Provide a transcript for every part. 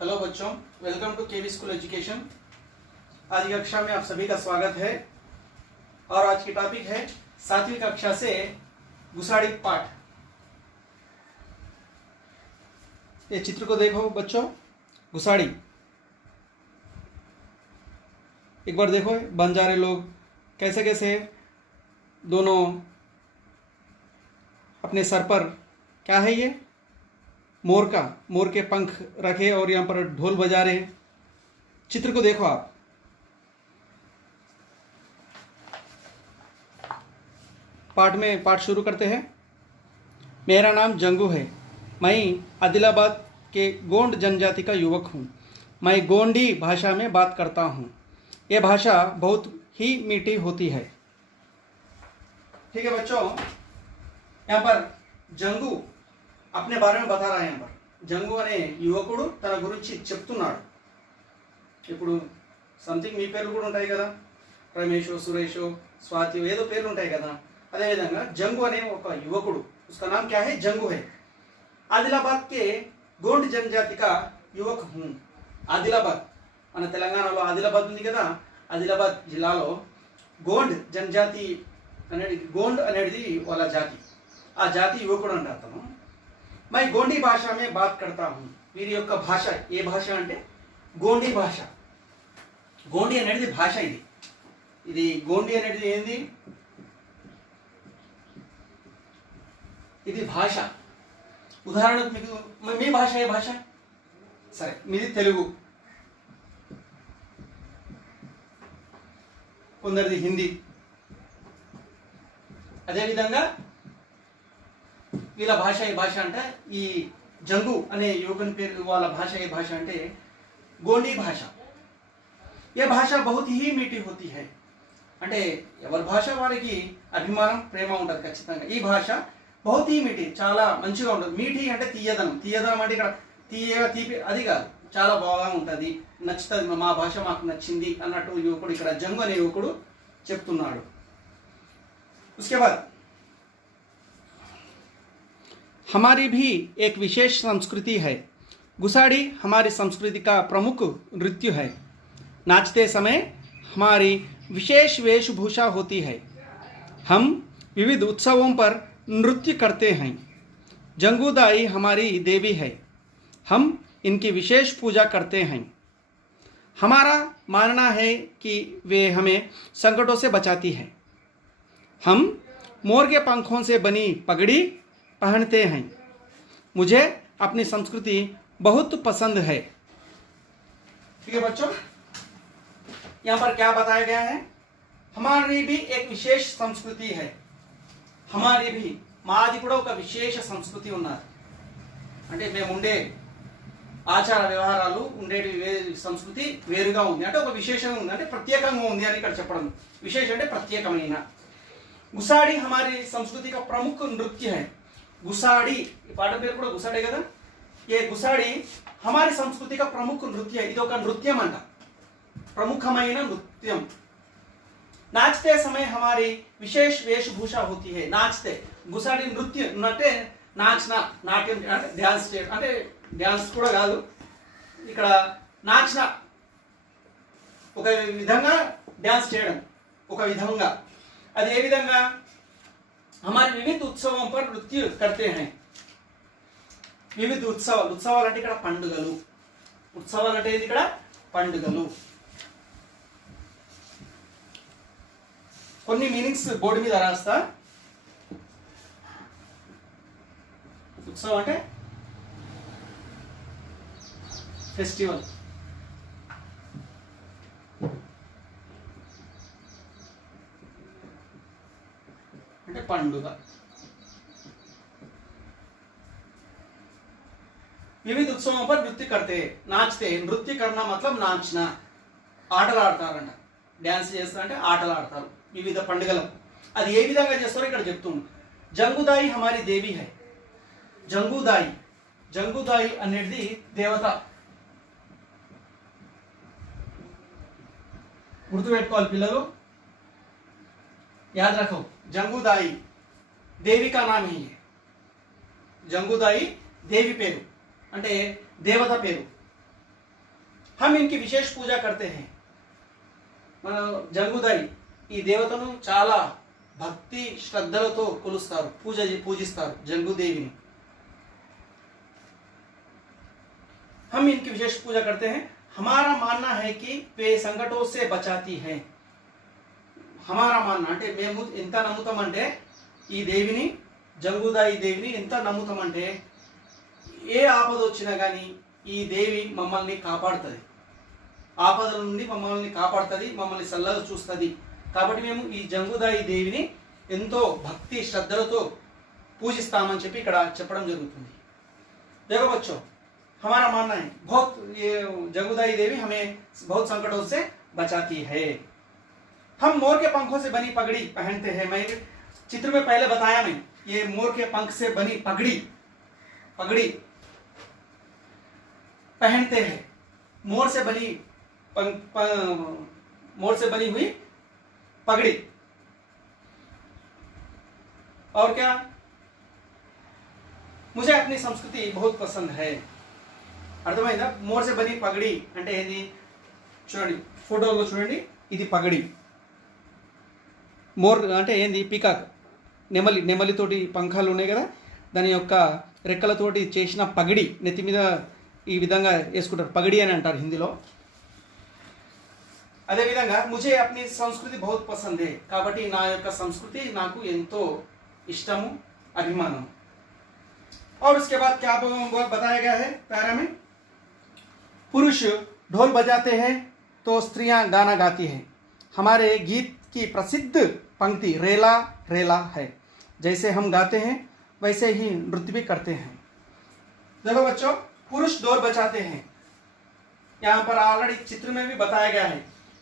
Hello बच्चों, welcome to KV school education. आज की कक्षा में आप सभी का स्वागत है और आज की टॉपिक है 7वीं कक्षा से गुसाड़ी पाठ। ये चित्र को देखो बच्चों, गुसाड़ी एक बार देखो। बंजारे लोग कैसे कैसे दोनों अपने सर पर, क्या है ये, मोर के पंख रखे और यहाँ पर ढोल बजा रहे हैं। चित्र को देखो आप। पाठ शुरू करते हैं। मेरा नाम जंगू है। मैं आदिलाबाद के गोंड जनजाति का युवक हूँ। मैं गोंडी भाषा में बात करता हूँ। यह भाषा बहुत ही मीठी होती है। ठीक है बच्चों, यहाँ पर जंगू अपने बारे में बता रहा है। यहाँ पर జంగు అనే యువకుడు తన గురించి చెప్తున్నాడు. ఇప్పుడు సంథింగ్ మీ పేర్లు కూడా ఉంటాయి కదా, రమేష్, సురేష్, స్వాతి, ఏదో పేర్లు ఉంటాయి కదా. అదేవిధంగా జంగు అనే ఒక యువకుడు, उसका नाम क्या है, जंगू है. ఆదిలాబాద్ के गोंड जनजाति का युवक हूँ. ఆదిలాబాద్ మన తెలంగాణలో ఆదిలాబాద్ ఉంది కదా, ఆదిలాబాద్ జిల్లాలో గోండ్ జనజాతి అనేది, గోండ్ అనేది వాళ్ళ జాతి, ఆ జాతి యువకుడు అంటారు అతను. मैं गोंडी भाषा में बात करता हूँ. వీరి యొక్క భాష ఏ భాష అంటే గోండి భాష. గోండి అనేది భాష. ఇది గోండి అనేది ఏంది, ఇది భాష. ఉదాహరణకు మీకు మీ భాష ఏ భాష? సరే, మీది తెలుగు, కొందరిది హిందీ. అదేవిధంగా వీళ్ళ భాష ఏ భాష అంటే, ఈ జంగు అనే యువకుని పేరు, వాళ్ళ భాష ఏ భాష అంటే గోంडी భాష. ఏ భాష बहुत ही मीठी होती है. అంటే ఎవరి భాష వారికి అభిమానం, ప్రేమ ఉంటుంది ఖచ్చితంగా. ఈ భాష बहुत ही मीठी, చాలా మంచిగా ఉంటుంది. మీఠీ అంటే తీయదనం. తీయదనం అంటే ఇక్కడ తీపి అది కాదు, చాలా బాగా ఉంటుంది, నచ్చుతుంది, మా భాష మాకు నచ్చింది అన్నట్టు యువకుడు ఇక్కడ జంగు అనే యువకుడు చెప్తున్నాడు. उसके बाद हमारी भी एक विशेष संस्कृति है. गुसाड़ी हमारी संस्कृति का प्रमुख नृत्य है. नाचते समय हमारी विशेष वेशभूषा होती है. हम विविध उत्सवों पर नृत्य करते हैं. जंगूदाई हमारी देवी है. हम इनकी विशेष पूजा करते हैं. हमारा मानना है कि वे हमें संकटों से बचाती है. हम मोर के पंखों से बनी पगड़ी पहनते हैं. मुझे अपनी संस्कृति बहुत पसंद है. ठीक है बच्चों, यहाँ पर क्या बताया गया है, हमारी भी एक विशेष संस्कृति है. हमारी भी, మాది కూడా ఒక విశేష సంస్కృతి ఉన్నది. అంటే మేము ఉండే ఆచార వ్యవహారాలు, ఉండేటి సంస్కృతి వేరుగా ఉంది, అంటే ఒక విశేషంగా ఉంది, అంటే ప్రత్యేకంగా ఉంది అని ఇక్కడ చెప్పడం. విశేష అంటే ప్రత్యేకమైన. గుసాడి हमारी संस्कृति का प्रमुख नृत्य है. गुसाड़ी, పాట పేరు కూడా గుసాడే కదా. ये गुसाड़ी हमारी संस्कृति का प्रमुख नृत्य है. ఇది ఒక నృత్యం అంట, ప్రముఖమైన నృత్యం. नाचते समय हमारी विशेष वेशभूषा होती है. नाचते, గుసాడి నృత్యం అంటే నాచన, నాట్యం అంటే డ్యాన్స్ చేయడం, అంటే డ్యాన్స్ కూడా కాదు, ఇక్కడ నాచన ఒక విధంగా, డ్యాన్స్ చేయడం ఒక విధంగా. అది ఏ విధంగా, हमारे विविध उत्सवों पर नृत्य करते हैं. వివిధ ఉత్సవాలు, ఉత్సవాలు అంటే ఇక్కడ పండుగలు, ఉత్సవాలు అంటే ఇక్కడ పండుగలు. కొన్ని మీనింగ్స్ బోర్డు మీద రాస్తా. ఉత్సవం అంటే ఫెస్టివల్, అంటే పండుగ. विविध उत्सवों पर नृत्य करते, नाचते. नृत्य करना मतलब नाचना, ఆటలు ఆడతారంట, డ్యాన్స్ చేస్తారంటే ఆటలు ఆడతారు వివిధ పండుగలు. అది ఏ విధంగా చేస్తారో ఇక్కడ చెప్తుంది. జంగుదాయి हमारी देवी है. జంగుదాయి, జంగుదాయి అనేది దేవత. గుర్తుపెట్టుకోవాలి పిల్లలు, याद रखो. जंगूदाई देवी का नाम ही है. జంగుదాయి దేవి పేరు, అంటే దేవత పేరు. हम इनकी विशेष पूजा करते हैं। మన జంగుదాయి ఈ దేవతను చాలా భక్తి శ్రద్ధలతో కొలుస్తారు, పూజిస్తారు జంగుదేవిని। हम इनकी विशेष पूजा करते हैं। हमारा मानना है कि वे संकटों से बचाती हैं। हमारा मानना అంటే మేము ఎంత నమ్ముతామంటే ఈ దేవిని, జంగుదాయి దేవిని ఎంత నమ్ముతామంటే ఏ ఆపద వచ్చినా కానీ ఈ దేవి మమ్మల్ని కాపాడుతుంది, ఆపదల నుండి మమ్మల్ని కాపాడుతుంది, మమ్మల్ని చల్లగా చూస్తుంది। కాబట్టి మేము ఈ జంగుదాయి దేవిని ఎంతో భక్తి శ్రద్ధలతో పూజిస్తామని చెప్పి ఇక్కడ చెప్పడం జరుగుతుంది। देखो बच्चों, हमारा मानना है बहुत ये जंगुदाई देवी हमें बहुत संकटों से बचाती है। हम मोर के पंखों से बनी पगड़ी पहनते हैं। मैं चित्र में पहले बताया, मैं ये मोर के पंख से बनी पगड़ी पहनते हैं। मोर से बनी हुई पगड़ी। और क्या, मुझे अपनी संस्कृति बहुत पसंद है। అర్థమైందా? మోర్ సే బనీ పగడి అంటే ఏంది? చూడండి ఫోటోలో చూడండి, ఇది పగడి। మోర్ అంటే ఏంది? పీకాక్, నెమలితోటి పంఖాలు ఉన్నాయి కదా, దాని యొక్క రెక్కలతోటి చేసిన పగడి నెత్తి మీద ఈ విధంగా వేసుకుంటారు, పగడి అని అంటారు హిందీలో। అదేవిధంగా ముझे अपनी संस्कृति बहुत पसंद है, కాబట్టి నా యొక్క సంస్కృతి నాకు ఎంతో ఇష్టము, అభిమానం। और उसके बाद क्या बताया गया है पैरा में? पुरुष ढोल बजाते हैं तो स्त्रियां गाना गाती हैं। हमारे गीत की प्रसिद्ध पंक्ति रेला रेला है। जैसे हम गाते हैं वैसे ही नृत्य भी करते हैं। देखो बच्चों, पुरुष ढोल बजाते हैं, यहाँ पर ऑलरेडी चित्र में भी बताया गया है।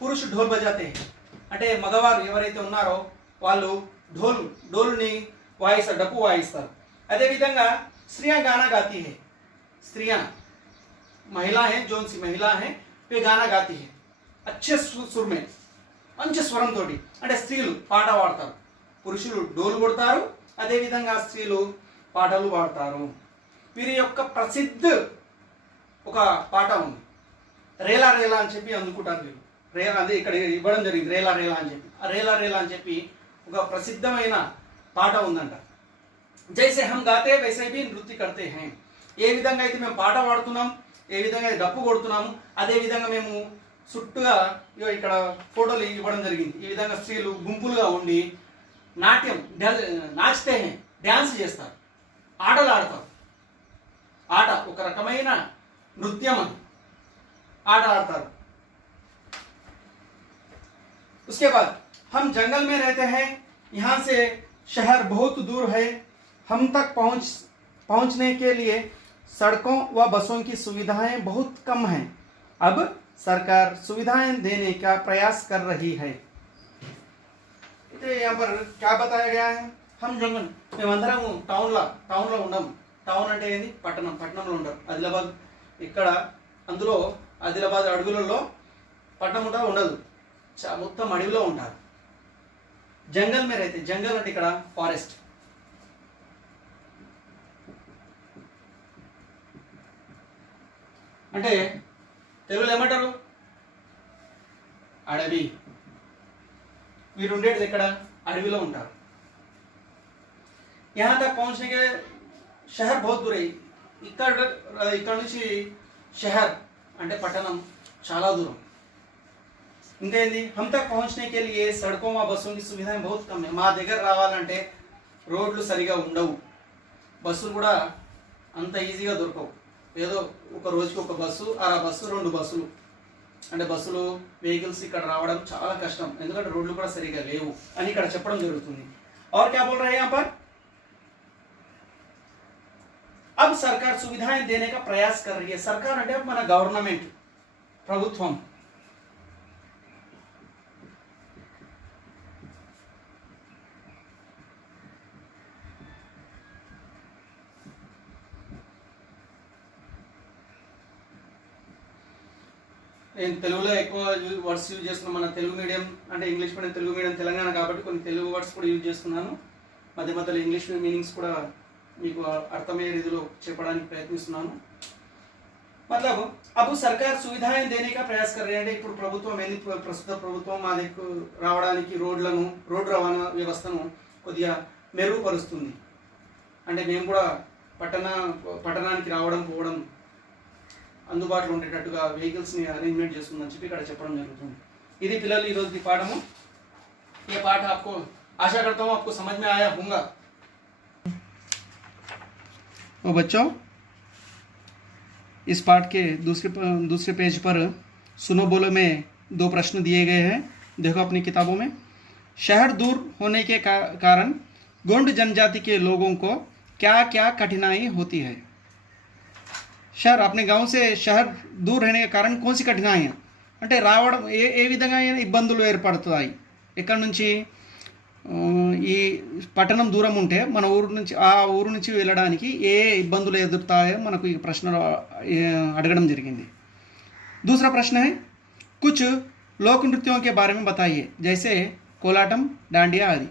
पुरुष ढोल बजाते हैं అంటే మగవారు ఎవరైతే ఉన్నారో వాళ్ళు ढोलని వాయిస్తారు, డప్పు వాయిస్తారు। అదేవిధంగా स्त्रियां गाना गाती है। स्त्रियां महिला हैं, जो सी महिला हैं वे गाना गाती है अच्छे सुर में, మంచి స్వరంతోటి। అంటే స్త్రీలు పాట పాడతారు, పురుషులు డోలు కొడతారు, అదేవిధంగా స్త్రీలు పాటలు పాడతారు। వీరి యొక్క ప్రసిద్ధ ఒక పాట ఉంది, రేలా రేలా అని చెప్పి అందుకుంటారు వీరు। అదే ఇక్కడ ఇవ్వడం జరిగింది, రేలా రేలా అని చెప్పి। ఆ రేలా రేలా అని చెప్పి ఒక ప్రసిద్ధమైన పాట ఉందంట। जैसे हम गाते हैं वैसे भी नृत्य करते हैं। ఏ విధంగా అయితే మేము పాట పాడుతున్నాం, ఏ విధంగా డప్పు కొడుతున్నాము, అదే విధంగా మేము చుట్టుగా ఇక్కడ ఫోటోలు ఇవ్వడం జరిగింది। ఈ విధంగా స్త్రీలు గుంపులుగా ఉండి నాచితే హే, డ్యాన్స్ చేస్తారు, ఆటలు ఆడతారు। ఆట ఒక రకమైన నృత్యం అని, ఆట ఆడతారు। उसके बाद हम जंगल में रहते हैं, यहाँ से शहर बहुत दूर है। हम तक पहुंचने के लिए सड़कों व बसों की सुविधाएं बहुत कम हैं। अब सरकार सुविधाएं देने का प्रयास कर रही है। यहाँ पर क्या बताया गया है? हम जंगल మేమందరం టౌన్లో ఉండం। టౌన్ అంటే ఏంది? పట్టణంలో ఉంటారు। ఆదిలాబాద్ ఇక్కడ, అందులో ఆదిలాబాద్ అడవులలో పట్టణం ఉండదు, మొత్తం అడవిలో ఉంటారు। జంగల్ మే రైతే, జంగల్ అంటే ఇక్కడ ఫారెస్ట్। అంటే తెలుగులో ఏమంటారు? అడవి। వీరు ఉండేది ఎక్కడ? అడవిలో ఉంటారు। यहाँ तक पहुंचने के शहर बहुत दूर है। ఇక్కడ నుంచి शहर అంటే పట్టణం చాలా దూరం। ఇంకా ఏంది? हम तक पहुंचने के लिए सड़कों व बसों की सुविधाएं बहुत कम है। మా దగ్గర రావాలంటే రోడ్లు సరిగా ఉండవు, బస్సులు కూడా అంత ఈజీగా దొరకవు। ఏదో ఒక రోజుకి ఒక బస్సు, అర బస్సు, 2 బస్సులు, అంటే బస్సులు వెహికల్స్ ఇక్కడ రావడం చాలా కష్టం, ఎందుకంటే రోడ్లు కూడా సరిగా లేవు అని ఇక్కడ చెప్పడం జరుగుతుంది। और क्या बोल रहे हैं यहाँ पर? अब सरकार सुविधाएं देने का प्रयास कर रही है। सरकार అంటే మన గవర్నమెంట్, ప్రభుత్వం। నేను తెలుగులో ఎక్కువ వర్డ్స్ యూజ్ చేస్తున్నాను। మన తెలుగు మీడియం అంటే English medium, Telugu medium Telangana కాబట్టి కొన్ని తెలుగు వర్డ్స్ కూడా యూజ్ చేస్తున్నాను। మధ్య మధ్యలో ఇంగ్లీష్ మీనింగ్స్ కూడా మీకు అర్థమయ్యే రీతిలో చెప్పడానికి ప్రయత్నిస్తున్నాను। मतलब अब सरकार सुविधाएं देने का ప్రయాస कर रही है ఇప్పుడు ప్రభుత్వం ఏంది ప్రస్తుత ప్రభుత్వం మా దగ్గర రావడానికి రోడ్ రవాణా వ్యవస్థను కొద్దిగా మెరుగుపరుస్తుంది అంటే మేము కూడా పట్టణానికి రావడం పోవడం అందుబాటులో ఉండేటట్టుగా వెహికల్స్ ని అరేంజ్మెంట్ చేస్తుందని చెప్పి ఇక్కడ చెప్పడం జరుగుతుంది ఇది పిల్లలు ఈ రోజుకి పాఠము ये पाठ आपको आशा करता हूँ आपको समझ में आया होगा और बच्चों इस पाठ के दूसरे पेज पर सुनो बोलो में 2 प्रश्न दिए गए हैं देखो अपनी किताबों में शहर दूर होने के कारण गोंड जनजाति के लोगों को क्या क्या कठिनाई होती है शहर अपने गांव से शहर दूर रहने के कारण कौन सी कठिनाई है అంటే రావడం ఏ విధంగా ఇబ్బందులు ఏర్పడుతాయి ఇక్కడ నుంచి ఈ పట్టణం దూరం ఉంటే మన ఊరు నుంచి ఆ ఊరు నుంచి వెళ్ళడానికి ఏ ఇబ్బందులు ఎదురుతాయో మనకు ఈ ప్రశ్నలో అడగడం జరిగింది दूसरा प्रश्न है कुछ लोक नृत्यों के बारे में बताइए जैसे కోలాటం डांडिया आदि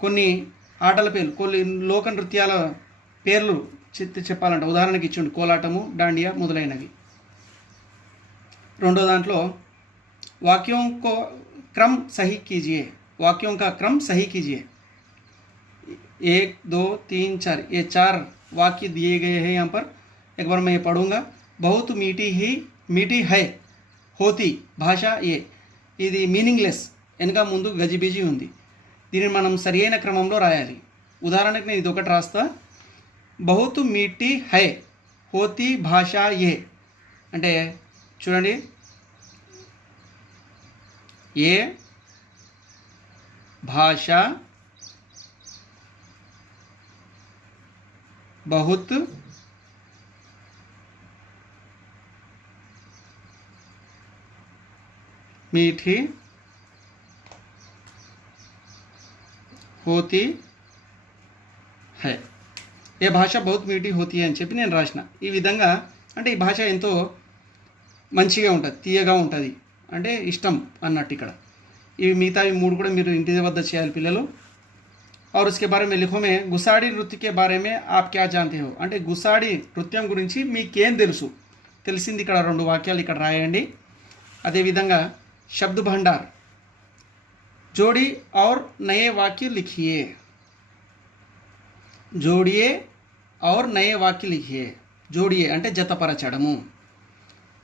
కొన్ని ఆటల పేర్లు కొన్ని లోక నృత్యాల పేర్లు చెప్పాలంటే ఉదాహరణకి ఇచ్చిండు కోలాటము डांडिया మొదలైనవి రెండో దాంట్లో वाक्यों को क्रम सही कीजिए वाक्यों का क्रम सही कीजिए 1 2 3 4 ये 4 वाक्य दिए गए हैं यहाँ पर एक बार मैं ये पढ़ूंगा बहुत मीठी है होती భాష ఇది మీనింగ్లెస్ వెనక ముందు గజిబిజి ఉంది దీనిని మనం సరియైన క్రమంలో రాయాలి ఉదాహరణకు నేను ఇది ఒకటి రాస్తా बहुत मीठी है होती భాష అంటే చూడండి ये भाषा बहुत मीठी होती है ये भाषा बहुत मीठी होती है అని చెప్పి నేను రాసిన ఈ విధంగా అంటే ఈ భాష ఎంతో మంచిగా ఉంటుంది తీయగా ఉంటుంది అంటే ఇష్టం అన్నట్టు ఇక్కడ ఇవి మిగతావి 3 కూడా మీరు ఇంటి వద్ద చేయాలి పిల్లలు और उसके बारे में लिखो में गुसाड़ी नृत्य के बारे में आप क्या जानते हो అంటే గుసాడి నృత్యం గురించి మీకేం తెలుసు తెలిసింది ఇక్కడ 2 వాక్యాలు ఇక్కడ రాయండి అదే విధంగా शब्द भंडार जोड़ी और नए वाक्य लिखिए जोड़िए और नए वाक्य लिखिए जोड़िए అంటే జతపరచడము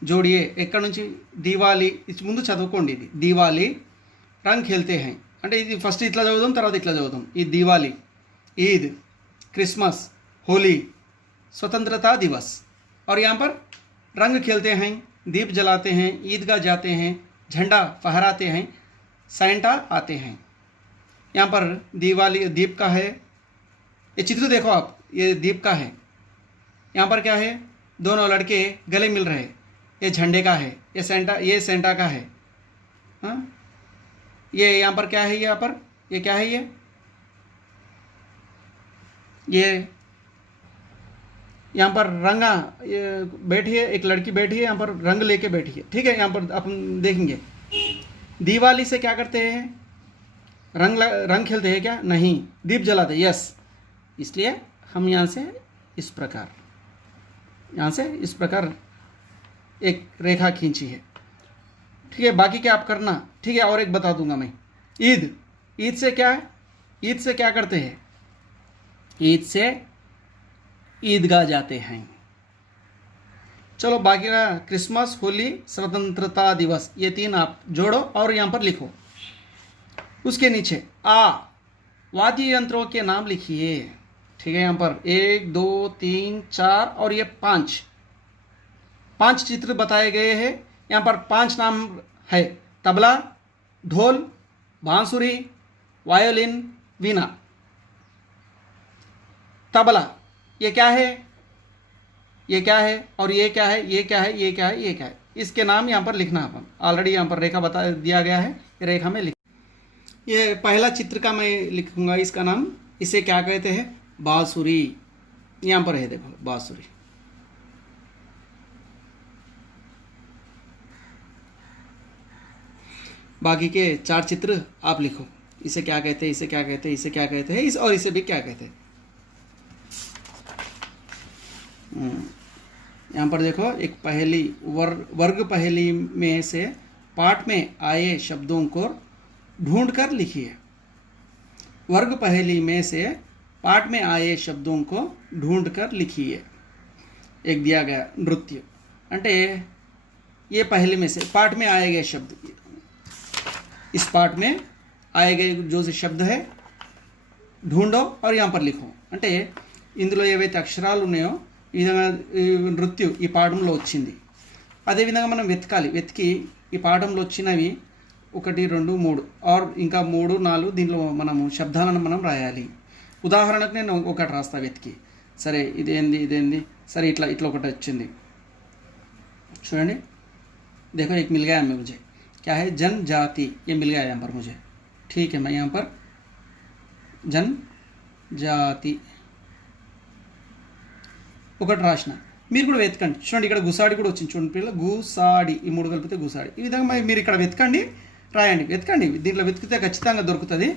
जोड़िए ఎక్కడ నుంచి దివాలి ఇది ముందు చదువుకోండి ఇది దివాలి రంగ్ खेलते हैं అంటే ఇది ఫస్ట్ ఇట్లా చదువుదాం తర్వాత ఇట్లా చదువుదాం ఈ దివాలి ईद क्रिसमस होली स्वतंत्रता दिवस और यहाँ पर रंग खेलते हैं दीप जलाते हैं ईदगाह जाते हैं झंडा फहराते हैं सैंटा आते हैं यहाँ पर दिवाली दीप का है ये चित्र देखो आप ये दीप का है यहाँ पर क्या है दोनों लड़के गले मिल रहे ये झंडे का है ये सेंटा का है हाँ ये यहाँ पर क्या है यहाँ पर ये क्या है ये यहाँ पर रंगा बैठी है एक लड़की बैठी है यहाँ पर रंग लेके बैठी है ठीक है यहाँ पर अपन देखेंगे दिवाली से क्या करते हैं रंग खेलते हैं क्या नहीं दीप जलाते यस इसलिए हम यहाँ से इस प्रकार एक रेखा खींची है ठीक है बाकी क्या आप करना ठीक है और एक बता दूंगा मैं ईद से क्या है ईद से क्या करते हैं ईद से ईदगाह जाते हैं चलो बाकी का क्रिसमस होली स्वतंत्रता दिवस ये 3 आप जोड़ो और यहाँ पर लिखो उसके नीचे वाद्य यंत्रों के नाम लिखिए ठीक है यहाँ पर 1 2 3 4 और ये 5 चित्र बताए गए हैं यहाँ पर 5 नाम है तबला ढोल बांसुरी वायोलिन वीणा तबला ये क्या है और ये क्या है ये क्या है ये क्या है ये क्या है इसके नाम यहाँ पर लिखना अपन ऑलरेडी यहाँ पर रेखा बता दिया गया है रेखा में लिख ये पहला चित्र का मैं लिखूंगा इसका नाम इसे क्या कहते हैं बांसुरी यहाँ पर है देखो बांसुरी बाकी के 4 चित्र आप लिखो इसे क्या कहते हैं इसे क्या कहते हैं इसे क्या कहते हैं इस और इसे भी क्या कहते हैं यहाँ पर देखो एक पहेली वर्ग पहेली में से पाठ में आए शब्दों को ढूंढ कर लिखिए। वर्ग पहेली में से पाठ में आए शब्दों को ढूंढ कर लिखिए। एक दिया गया नृत्य अंटे ये पहेली में से पाठ में आए गए शब्द, इस पाठ में आए गए जो से शब्द है ढूंढो और यहाँ पर लिखो। అంటే ఇందులో ఏవైతే అక్షరాలు ఉన్నాయో ఈ విధంగా నృత్యం ఈ పాఠంలో వచ్చింది, అదేవిధంగా మనం వెతకాలి. వెతికి ఈ పాఠంలో వచ్చినవి 1 2 3 ఆర్ ఇంకా 3 4 దీనిలో మనము శబ్దాలను మనం రాయాలి. ఉదాహరణకు నేను ఒకటి రాస్తా వెతికి, సరే ఇదేంది సరే ఇట్లా ఒకటి వచ్చింది చూడండి. देखो एक मिल गया है मुझे, क्या है जनजाति, ये मिल गया यहाँ पर मुझे. ठीक है, मैं यहाँ पर जनजाति ఒకటి రాసిన. మీరు కూడా వెతకండి. చూడండి ఇక్కడ గుసాడి కూడా వచ్చింది చూడండి పిల్లలు, గుసాడి ఈ 3 కలిపితే గుసాడి. ఈ విధంగా మీరు ఇక్కడ వెతకండి, రాయండి. వెతకండి, దీంట్లో వెతికితే ఖచ్చితంగా దొరుకుతుంది.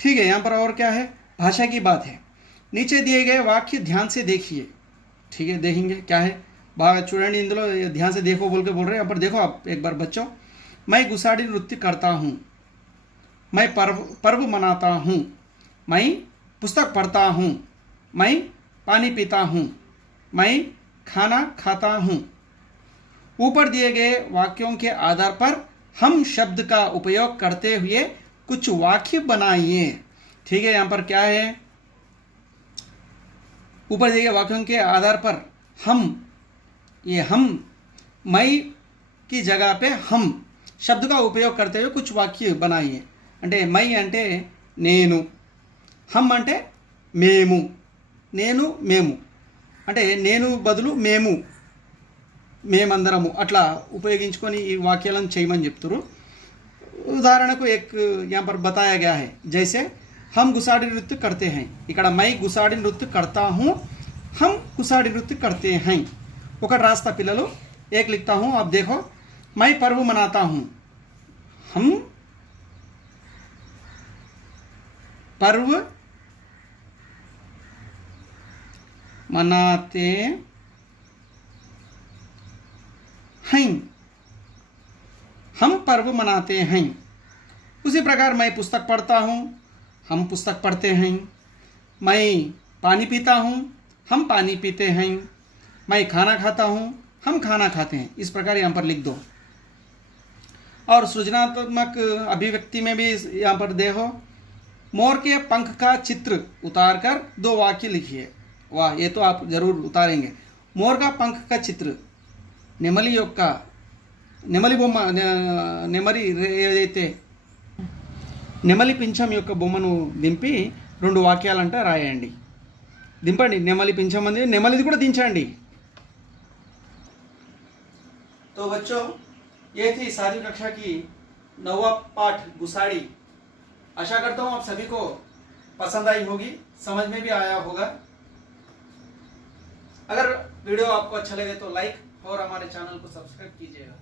ठीक है, यहाँ पर और क्या है, भाषा की बात है. नीचे दिए गए वाक्य ध्यान से देखिए. ठीक है, देखेंगे क्या है. बागा चूड़नी इंदुलो ध्यान से देखो बोल के बोल रहे हैं. यहाँ पर देखो आप एक बार बच्चों, मैं गुसाड़ी नृत्य करता हूँ, मैं पर्व मनाता हूँ, मैं पुस्तक पढ़ता हूँ, मैं पानी पीता हूँ, मैं खाना खाता हूँ. ऊपर दिए गए वाक्यों के आधार पर हम शब्द का उपयोग करते हुए कुछ वाक्य बनाइए. ठीक है, यहाँ पर क्या है, ऊपर दिए गए वाक्यों के आधार पर हम, ये हम मैं की जगह पे हम शब्द का उपयोग करते हुए कुछ वाक्य बनाइए. అంటే మై అంటే నేను, హమ్ అంటే మేము, నేను మేము అంటే నేను బదులు మేము, మేమందరము అట్లా ఉపయోగించుకొని ఈ వాక్యాలను చేయమని చెప్తారు. ఉదాహరణకు एक यहाँ पर बताया गया है, जैसे हम गुसाड़ी नृत्य करते हैं. ఇక్కడ मैं गुसाड़ी नृत्य करता हूँ, हम गुसाड़ी नृत्य करते हैं. ఒకటి రాస్తా పిల్లలు, एक लिखता हूँ. आप देखो, मैं पर्व मनाता हूँ, हम पर्व मनाते हैं, हम पर्व मनाते हैं. उसी प्रकार मैं पुस्तक पढ़ता हूँ, हम पुस्तक पढ़ते हैं. मैं पानी पीता हूँ, हम पानी पीते हैं. मैं खाना खाता हूँ, हम खाना खाते हैं. इस प्रकार यहाँ पर लिख दो. और सृजनात्मक अभिव्यक्ति में भी यहाँ पर देखो, मोर के पंख का चित्र उतार कर 2 वाक्य लिखिए. वाह, ये तो आप जरूर उतारेंगे. मोर का पंख का चित्र, నెమలి యొక్క నెమలి బొమ్మ, నెమలి ఏదైతే నెమలి పింఛం యొక్క బొమ్మను దింపి 2 వాక్యాలంట రాయండి. దింపండి, నెమలి పింఛం అంది, నెమలిది కూడా దించండి. तो बच्चों, ये थी 7वीं कक्षा की 9वां पाठ गुसाड़ी. आशा करता हूँ आप सभी को पसंद आई होगी, समझ में भी आया होगा. अगर वीडियो आपको अच्छा लगे तो लाइक और हमारे चैनल को सब्सक्राइब कीजिएगा.